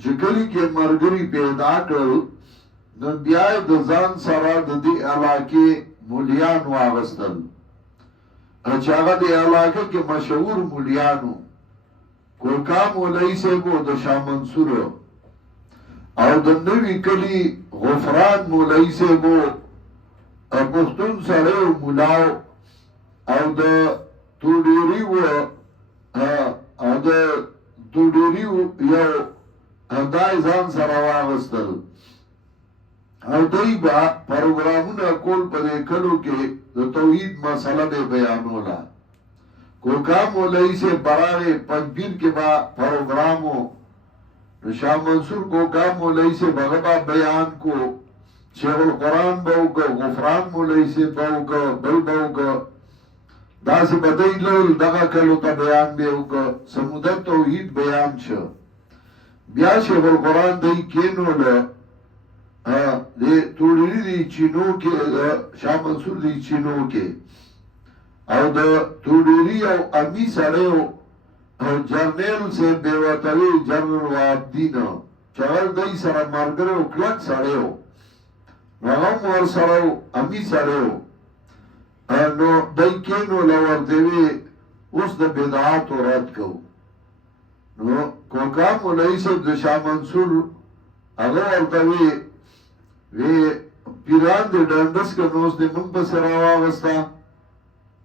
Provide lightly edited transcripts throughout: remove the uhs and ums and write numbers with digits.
چې کلی کې مرګري پیدا کړل نو بیا د ځان سره د دې علاقې مولیان واغستل چې هغه د علاقې کې مشهور مولیانو کوکا مولوی صاحب د شاه منصور او د نوی کلی غفران مولوی صاحب پښتون سره مولاو او د توډيري او د توډيري یو دای ځان سره واغستل او دوی با پروګرامونه کول په دې کلو کې د توحید مسله به بیانولا کوکا مولوی سے براره پنځبیر کې با پروګرامو شاه منصور کوکا مولوی سے بغبا بیان کو شیخ القرآن باوکا غفران مولوی سے باوکا بل باوکا دا سی بدئی لول دغا کلو تا بیان بیوکا سمودت توحید بیان شا بیا شیخ القرآن دی کینو لے دی توڑیری دی چینو کے شاہ منصور دی چینو کے او دا توڑیری او امی سڑے او جرنیل سے بیواتوی جرنل وابدین چغل دی سر مرگر او کلک سڑے او نغم ور سره امی سره نو دای کینو لور دیوی اوس د بدعات رد کو نو کوکا مولوی صاحب د شاه منصور هغه ورته وی پیران د ډندس کې نوس د مونږ په سره واغستا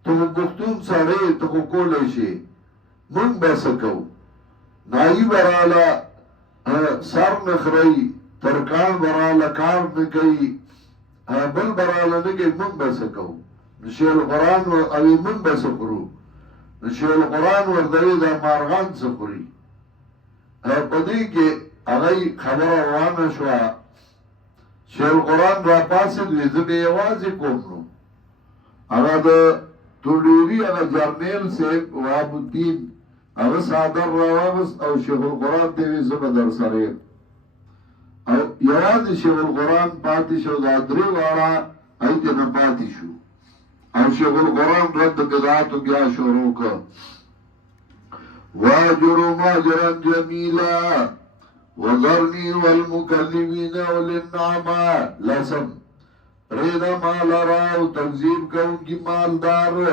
ته پښتون سره ته کولای شي مونږ به سکو نایب رااله سر نخری ترکان براله کار نکوي بل براله نگه من بسکو نشیل القرآن اوی من بسکرو نشیل القرآن وردوی دا مارغان سکری پدی که اغی خبر روانه شوا شیل القرآن را پاسد ویزه بیوازی کمنو اغا دا تولیری اغا جرنیل سیب واب الدین اغا سادر روابس او شیخ القرآن دیوی زم در سرین او یواد شیخ القرآن پاتی شو دا دری وارا ایتی نا پاتی شو او شیخ القرآن رد بدعاتو بیا شروع که واجرو ماجرا جمیلا وذرنی والمکلمین وللنعما لسم ریدا مال راو تنظیم کون کی مالدار